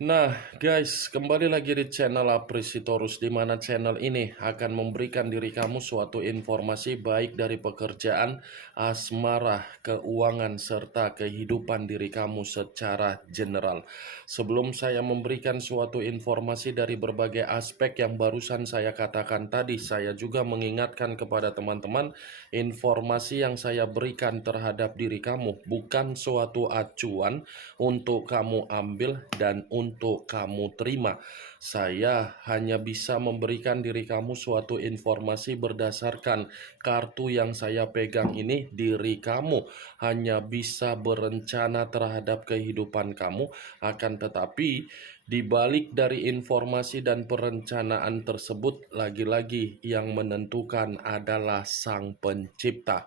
Nah, guys, kembali lagi di channel Apresitorus, di mana channel ini akan memberikan diri kamu suatu informasi baik dari pekerjaan, asmara, keuangan, serta kehidupan diri kamu secara general. Sebelum saya memberikan suatu informasi dari berbagai aspek yang barusan saya katakan tadi, saya juga mengingatkan kepada teman-teman, informasi yang saya berikan terhadap diri kamu bukan suatu acuan untuk kamu ambil dan untuk kamu terima. Saya hanya bisa memberikan diri kamu suatu informasi berdasarkan kartu yang saya pegang ini. Diri kamu hanya bisa berencana terhadap kehidupan kamu, akan tetapi di balik dari informasi dan perencanaan tersebut, lagi-lagi yang menentukan adalah Sang Pencipta.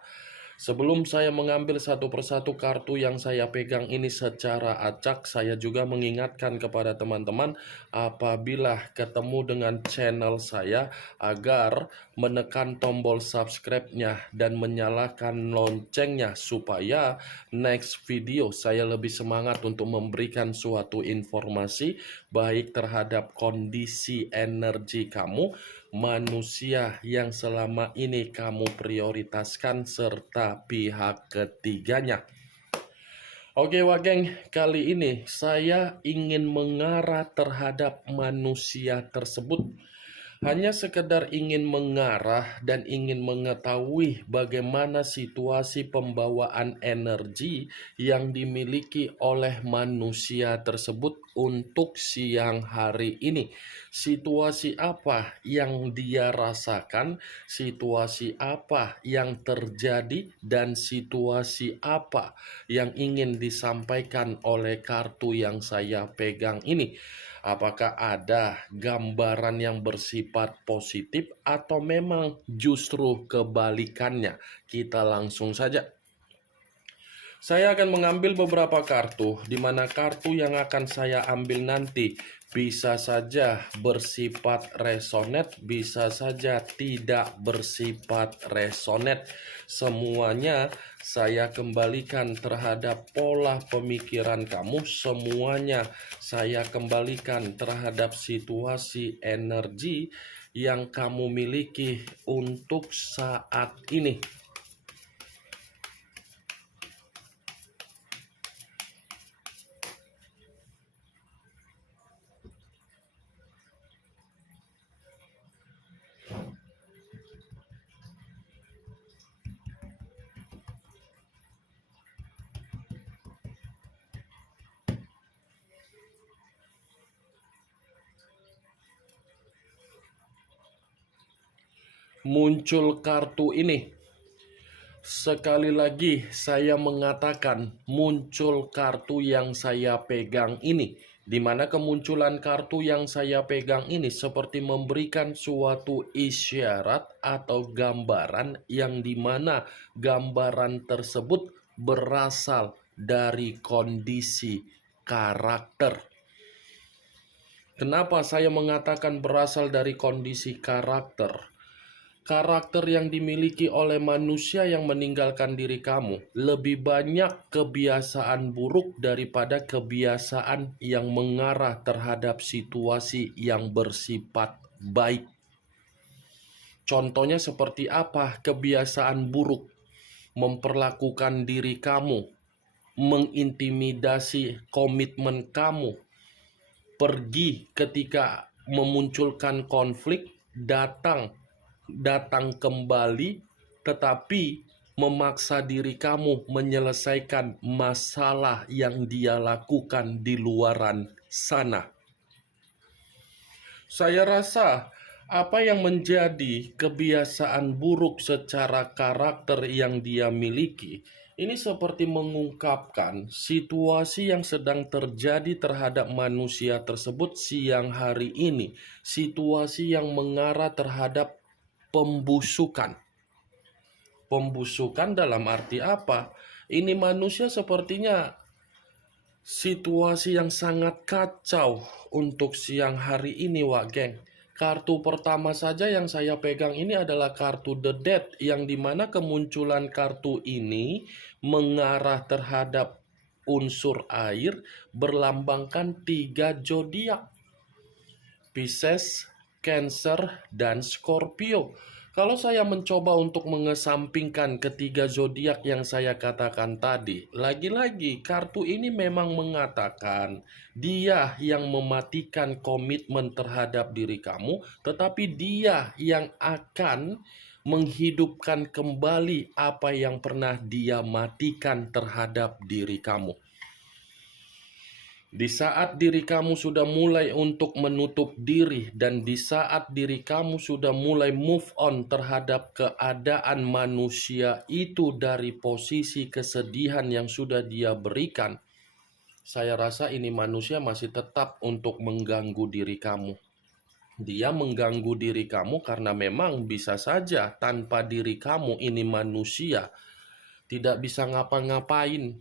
Sebelum saya mengambil satu persatu kartu yang saya pegang ini secara acak, saya juga mengingatkan kepada teman-teman apabila ketemu dengan channel saya agar menekan tombol subscribe-nya dan menyalakan loncengnya supaya next video saya lebih semangat untuk memberikan suatu informasi baik terhadap kondisi energi kamu, manusia yang selama ini kamu prioritaskan, serta pihak ketiganya. Oke Wageng, kali ini saya ingin mengarah terhadap manusia tersebut. Hanya sekedar ingin mengarah dan ingin mengetahui bagaimana situasi pembawaan energi yang dimiliki oleh manusia tersebut untuk siang hari ini. Situasi apa yang dia rasakan, situasi apa yang terjadi, dan situasi apa yang ingin disampaikan oleh kartu yang saya pegang ini. Apakah ada gambaran yang bersifat positif atau memang justru kebalikannya? Kita langsung saja. Saya akan mengambil beberapa kartu, di mana kartu yang akan saya ambil nanti bisa saja bersifat resonate, bisa saja tidak bersifat resonate. Semuanya saya kembalikan terhadap pola pemikiran kamu, semuanya saya kembalikan terhadap situasi energi yang kamu miliki untuk saat ini. Muncul kartu ini. Sekali lagi saya mengatakan muncul kartu yang saya pegang ini, di mana kemunculan kartu yang saya pegang ini seperti memberikan suatu isyarat atau gambaran yang dimana gambaran tersebut berasal dari kondisi karakter. Kenapa saya mengatakan berasal dari kondisi karakter? Karakter yang dimiliki oleh manusia yang meninggalkan diri kamu lebih banyak kebiasaan buruk daripada kebiasaan yang mengarah terhadap situasi yang bersifat baik. Contohnya seperti apa kebiasaan buruk? Memperlakukan diri kamu, mengintimidasi komitmen kamu, pergi ketika memunculkan konflik, datang kembali, tetapi memaksa diri kamu menyelesaikan masalah yang dia lakukan di luaran sana. Saya rasa apa yang menjadi kebiasaan buruk secara karakter yang dia miliki ini seperti mengungkapkan situasi yang sedang terjadi terhadap manusia tersebut siang hari ini, situasi yang mengarah terhadap pembusukan. Pembusukan dalam arti apa? Ini manusia sepertinya situasi yang sangat kacau untuk siang hari ini, Wak Geng. Kartu pertama saja yang saya pegang ini adalah kartu The Death, yang dimana kemunculan kartu ini mengarah terhadap unsur air, berlambangkan 3 zodiak: Pisces, Cancer, dan Scorpio. Kalau saya mencoba untuk mengesampingkan ketiga zodiak yang saya katakan tadi, lagi-lagi kartu ini memang mengatakan dia yang mematikan komitmen terhadap diri kamu, tetapi dia yang akan menghidupkan kembali apa yang pernah dia matikan terhadap diri kamu. Di saat diri kamu sudah mulai untuk menutup diri, dan di saat diri kamu sudah mulai move on terhadap keadaan manusia itu dari posisi kesedihan yang sudah dia berikan, saya rasa ini manusia masih tetap untuk mengganggu diri kamu. Dia mengganggu diri kamu karena memang bisa saja tanpa diri kamu ini manusia tidak bisa ngapa-ngapain.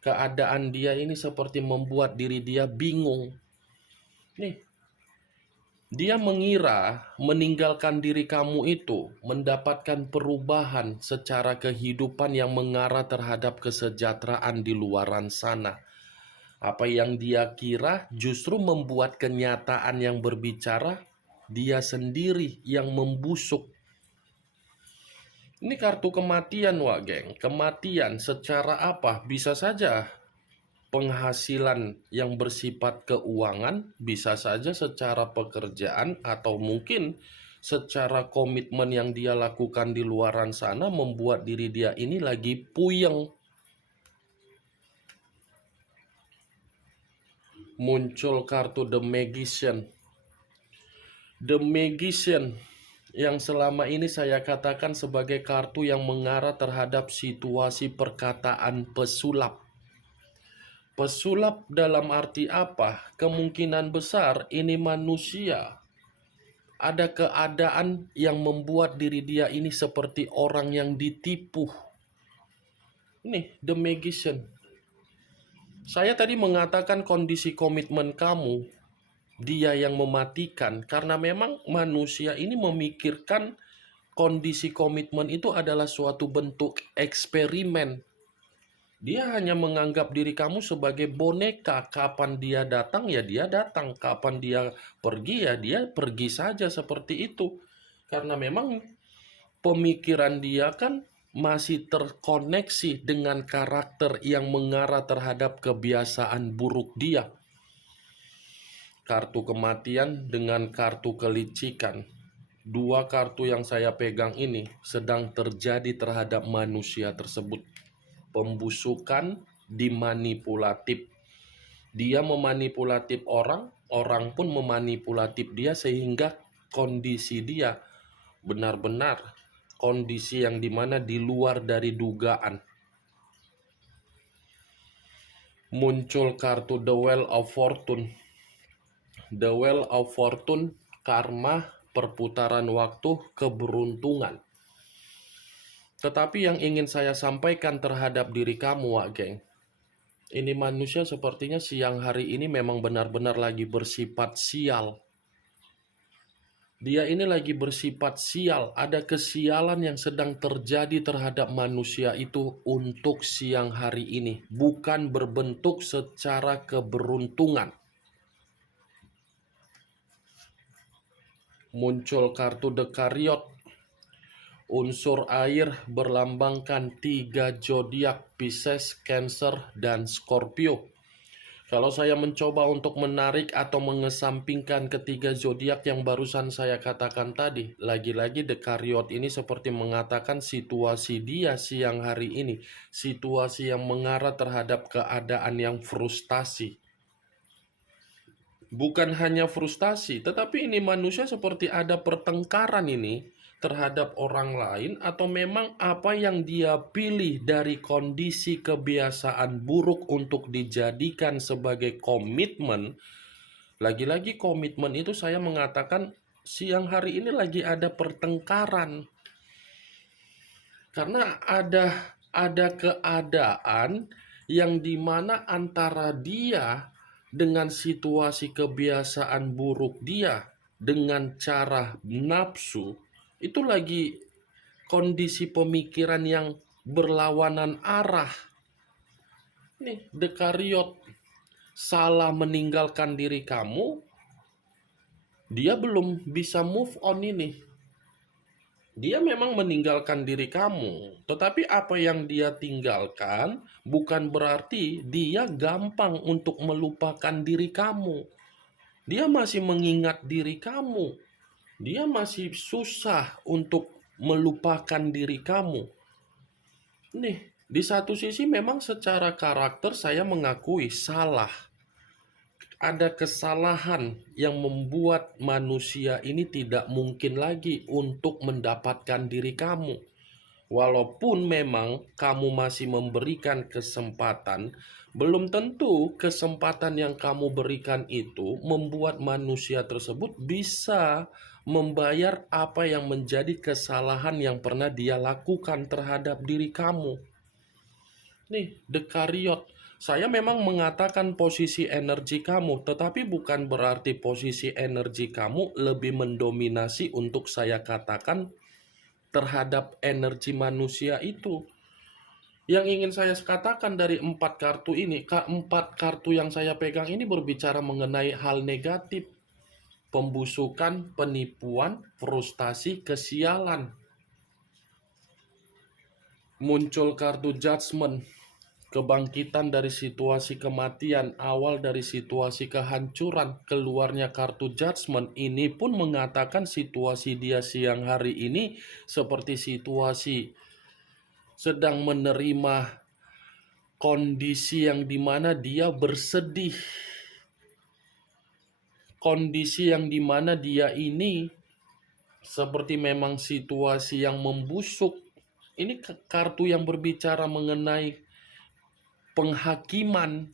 Keadaan dia ini seperti membuat diri dia bingung. Nih, dia mengira meninggalkan diri kamu itu mendapatkan perubahan secara kehidupan yang mengarah terhadap kesejahteraan di luaran sana. Apa yang dia kira justru membuat kenyataan yang berbicara dia sendiri yang membusuk. Ini kartu kematian, Wak Geng. Kematian secara apa? Bisa saja penghasilan yang bersifat keuangan, bisa saja secara pekerjaan, atau mungkin secara komitmen yang dia lakukan di luaran sana membuat diri dia ini lagi puyeng. Muncul kartu The Magician. The Magician yang selama ini saya katakan sebagai kartu yang mengarah terhadap situasi perkataan pesulap. Pesulap dalam arti apa? Kemungkinan besar ini manusia. Ada keadaan yang membuat diri dia ini seperti orang yang ditipu. Ini The Magician. Saya tadi mengatakan kondisi komitmen kamu, dia yang mematikan, karena memang manusia ini memikirkan kondisi komitmen itu adalah suatu bentuk eksperimen. Dia hanya menganggap diri kamu sebagai boneka. Kapan dia datang, ya dia datang. Kapan dia pergi, ya dia pergi saja, seperti itu. Karena memang pemikiran dia kan masih terkoneksi dengan karakter yang mengarah terhadap kebiasaan buruk dia. Kartu kematian dengan kartu kelicikan. Dua kartu yang saya pegang ini sedang terjadi terhadap manusia tersebut. Pembusukan dimanipulatif. Dia memanipulatif orang, orang pun memanipulatif dia, sehingga kondisi dia benar-benar kondisi yang dimana di luar dari dugaan. Muncul kartu The Wheel of Fortune. The Wheel of Fortune, karma, perputaran waktu, keberuntungan. Tetapi yang ingin saya sampaikan terhadap diri kamu, Wak Geng, ini manusia sepertinya siang hari ini memang benar-benar lagi bersifat sial. Dia ini lagi bersifat sial. Ada kesialan yang sedang terjadi terhadap manusia itu untuk siang hari ini. Bukan berbentuk secara keberuntungan. Muncul kartu The Chariot. Unsur air berlambangkan 3 zodiak: Pisces, Cancer, dan Scorpio. Kalau saya mencoba untuk menarik atau mengesampingkan ketiga zodiak yang barusan saya katakan tadi, lagi-lagi The Chariot ini seperti mengatakan situasi dia siang hari ini, situasi yang mengarah terhadap keadaan yang frustasi. Bukan hanya frustasi, tetapi ini manusia seperti ada pertengkaran ini terhadap orang lain, atau memang apa yang dia pilih dari kondisi kebiasaan buruk untuk dijadikan sebagai komitmen. Lagi-lagi komitmen itu saya mengatakan siang hari ini lagi ada pertengkaran. Karena ada keadaan yang dimana antara dia dengan situasi kebiasaan buruk dia, dengan cara nafsu, itu lagi kondisi pemikiran yang berlawanan arah. Nih, Dekariot salah meninggalkan diri kamu, dia belum bisa move on ini. Dia memang meninggalkan diri kamu, tetapi apa yang dia tinggalkan bukan berarti dia gampang untuk melupakan diri kamu. Dia masih mengingat diri kamu. Dia masih susah untuk melupakan diri kamu. Nih, di satu sisi memang secara karakter saya mengakui salah. Ada kesalahan yang membuat manusia ini tidak mungkin lagi untuk mendapatkan diri kamu. Walaupun memang kamu masih memberikan kesempatan, belum tentu kesempatan yang kamu berikan itu membuat manusia tersebut bisa membayar apa yang menjadi kesalahan yang pernah dia lakukan terhadap diri kamu. Nih, Dekariot, saya memang mengatakan posisi energi kamu, tetapi bukan berarti posisi energi kamu lebih mendominasi untuk saya katakan terhadap energi manusia itu. Yang ingin saya katakan dari 4 kartu ini, keempat kartu yang saya pegang ini berbicara mengenai hal negatif. Pembusukan, penipuan, frustasi, kesialan. Muncul kartu judgment, kebangkitan dari situasi kematian, awal dari situasi kehancuran. Keluarnya kartu judgment ini pun mengatakan situasi dia siang hari ini seperti situasi sedang menerima kondisi yang dimana dia bersedih. Kondisi yang dimana dia ini seperti memang situasi yang membusuk. Ini kartu yang berbicara mengenai penghakiman.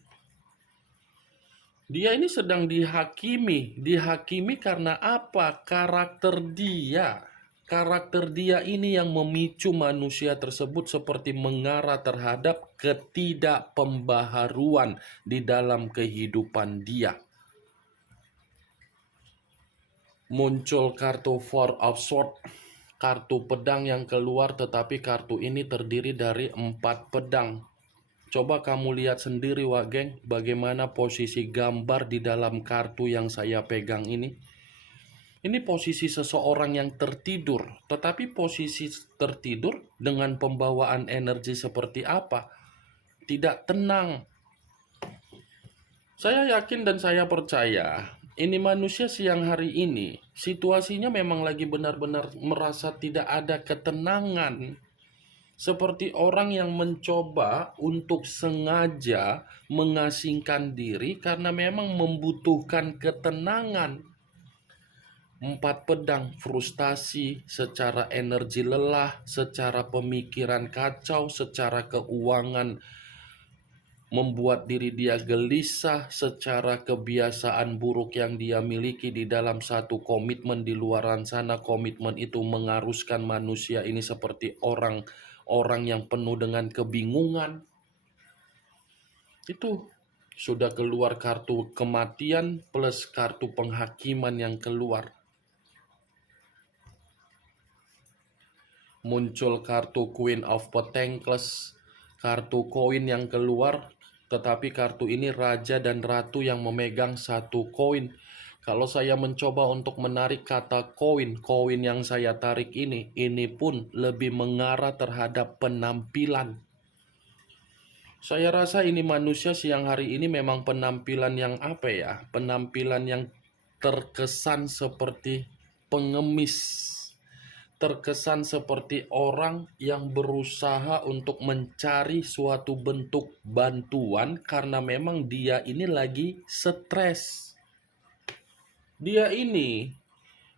Dia ini sedang dihakimi. Dihakimi karena apa? Karakter dia ini yang memicu manusia tersebut seperti mengarah terhadap ketidakpembaharuan di dalam kehidupan dia. Muncul kartu Four of Swords, kartu pedang yang keluar, tetapi kartu ini terdiri dari 4 pedang. Coba kamu lihat sendiri, Wak Geng, bagaimana posisi gambar di dalam kartu yang saya pegang ini. Ini posisi seseorang yang tertidur, tetapi posisi tertidur dengan pembawaan energi seperti apa? Tidak tenang. Saya yakin dan saya percaya, ini manusia siang hari ini, situasinya memang lagi benar-benar merasa tidak ada ketenangan. Seperti orang yang mencoba untuk sengaja mengasingkan diri karena memang membutuhkan ketenangan. 4 pedang, frustasi, secara energi lelah, secara pemikiran kacau, secara keuangan membuat diri dia gelisah, secara kebiasaan buruk yang dia miliki di dalam satu komitmen di luaran sana. Komitmen itu mengaruskan manusia ini seperti orang yang penuh dengan kebingungan. Itu sudah keluar kartu kematian plus kartu penghakiman yang keluar. Muncul kartu Queen of Pentacles, kartu koin yang keluar, tetapi kartu ini raja dan ratu yang memegang satu koin. Kalau saya mencoba untuk menarik kata koin yang saya tarik ini pun lebih mengarah terhadap penampilan. Saya rasa ini manusia siang hari ini memang penampilan yang apa ya? Penampilan yang terkesan seperti pengemis. Terkesan seperti orang yang berusaha untuk mencari suatu bentuk bantuan karena memang dia ini lagi stres. Dia ini,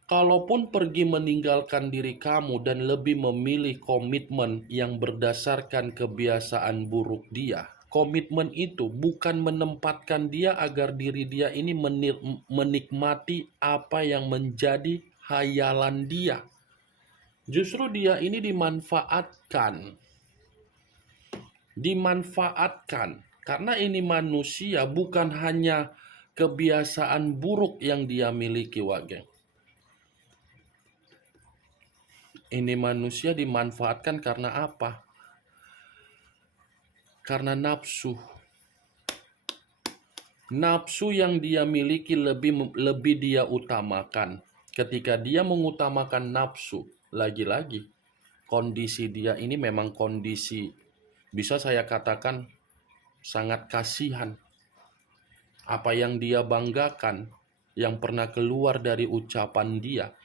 kalaupun pergi meninggalkan diri kamu dan lebih memilih komitmen yang berdasarkan kebiasaan buruk dia, komitmen itu bukan menempatkan dia agar diri dia ini menikmati apa yang menjadi hayalan dia. Justru dia ini dimanfaatkan karena ini manusia bukan hanya kebiasaan buruk yang dia miliki, Wage. Ini manusia dimanfaatkan karena apa? Karena nafsu. Nafsu yang dia miliki lebih dia utamakan. Ketika dia mengutamakan nafsu, lagi-lagi kondisi dia ini memang kondisi, bisa saya katakan, sangat kasihan. Apa yang dia banggakan, yang pernah keluar dari ucapan dia,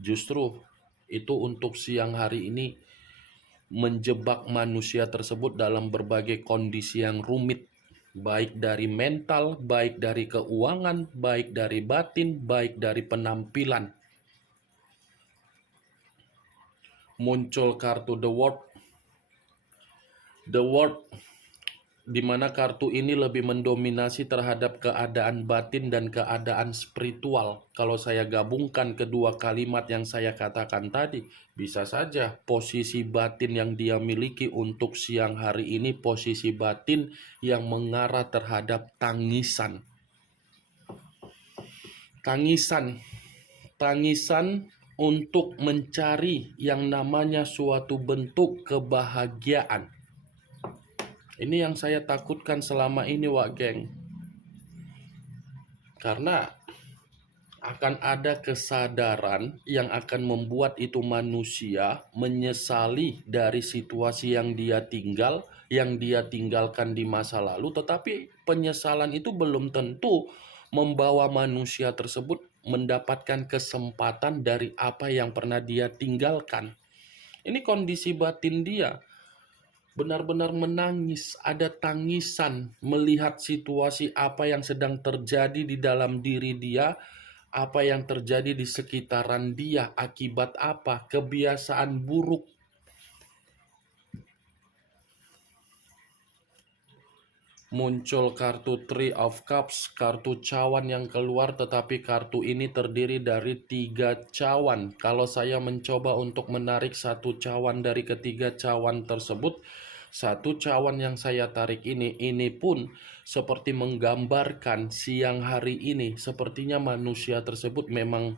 justru itu untuk siang hari ini menjebak manusia tersebut dalam berbagai kondisi yang rumit, baik dari mental, baik dari keuangan, baik dari batin, baik dari penampilan. Muncul kartu The World, di mana kartu ini lebih mendominasi terhadap keadaan batin dan keadaan spiritual. Kalau saya gabungkan kedua kalimat yang saya katakan tadi, bisa saja posisi batin yang dia miliki untuk siang hari ini posisi batin yang mengarah terhadap tangisan. Tangisan untuk mencari yang namanya suatu bentuk kebahagiaan. Ini yang saya takutkan selama ini, Wak Geng. Karena akan ada kesadaran yang akan membuat itu manusia menyesali dari situasi yang dia tinggalkan di masa lalu, tetapi penyesalan itu belum tentu membawa manusia tersebut mendapatkan kesempatan dari apa yang pernah dia tinggalkan. Ini kondisi batin dia. Benar-benar menangis, ada tangisan melihat situasi apa yang sedang terjadi di dalam diri dia, apa yang terjadi di sekitaran dia, akibat apa, kebiasaan buruk. Muncul kartu Three of Cups, kartu cawan yang keluar, tetapi kartu ini terdiri dari 3 cawan. Kalau saya mencoba untuk menarik satu cawan dari ketiga cawan tersebut, satu cawan yang saya tarik ini pun seperti menggambarkan siang hari ini, sepertinya manusia tersebut memang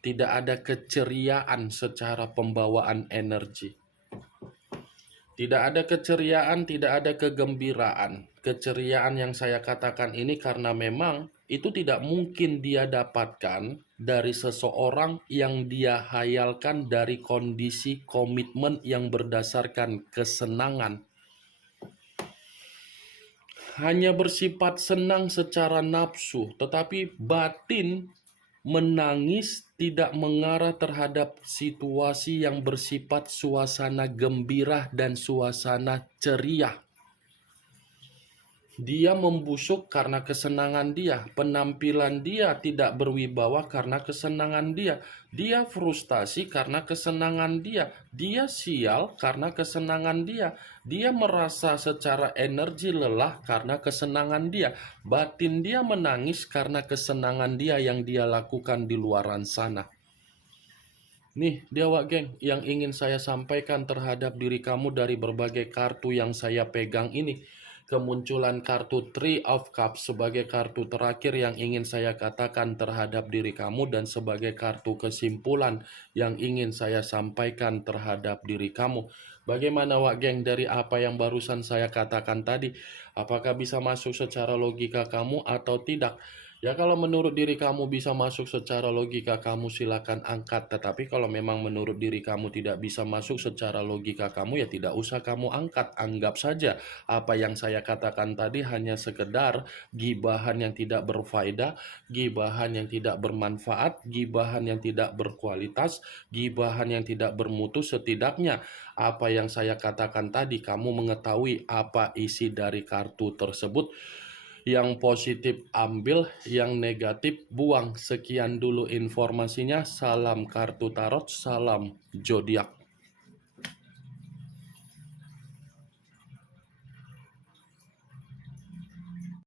tidak ada keceriaan secara pembawaan energi. Tidak ada keceriaan, tidak ada kegembiraan. Keceriaan yang saya katakan ini karena memang itu tidak mungkin dia dapatkan dari seseorang yang dia hayalkan dari kondisi komitmen yang berdasarkan kesenangan. Hanya bersifat senang secara nafsu, tetapi batin menangis tidak mengarah terhadap situasi yang bersifat suasana gembira dan suasana ceria. Dia membusuk karena kesenangan dia. Penampilan dia tidak berwibawa karena kesenangan dia. Dia frustasi karena kesenangan dia. Dia sial karena kesenangan dia. Dia merasa secara energi lelah karena kesenangan dia. Batin dia menangis karena kesenangan dia yang dia lakukan di luaran sana. Nih, dia Wak Geng, yang ingin saya sampaikan terhadap diri kamu dari berbagai kartu yang saya pegang ini. Kemunculan kartu Three of Cups sebagai kartu terakhir yang ingin saya katakan terhadap diri kamu dan sebagai kartu kesimpulan yang ingin saya sampaikan terhadap diri kamu. Bagaimana Wak Geng dari apa yang barusan saya katakan tadi? Apakah bisa masuk secara logika kamu atau tidak? Ya kalau menurut diri kamu bisa masuk secara logika kamu silakan angkat. Tetapi kalau memang menurut diri kamu tidak bisa masuk secara logika kamu ya tidak usah kamu angkat. Anggap saja apa yang saya katakan tadi hanya sekedar gibahan yang tidak berfaedah, gibahan yang tidak bermanfaat, gibahan yang tidak berkualitas, gibahan yang tidak bermutu. Setidaknya apa yang saya katakan tadi kamu mengetahui apa isi dari kartu tersebut. Yang positif ambil, yang negatif buang. Sekian dulu informasinya. Salam kartu tarot, salam zodiak.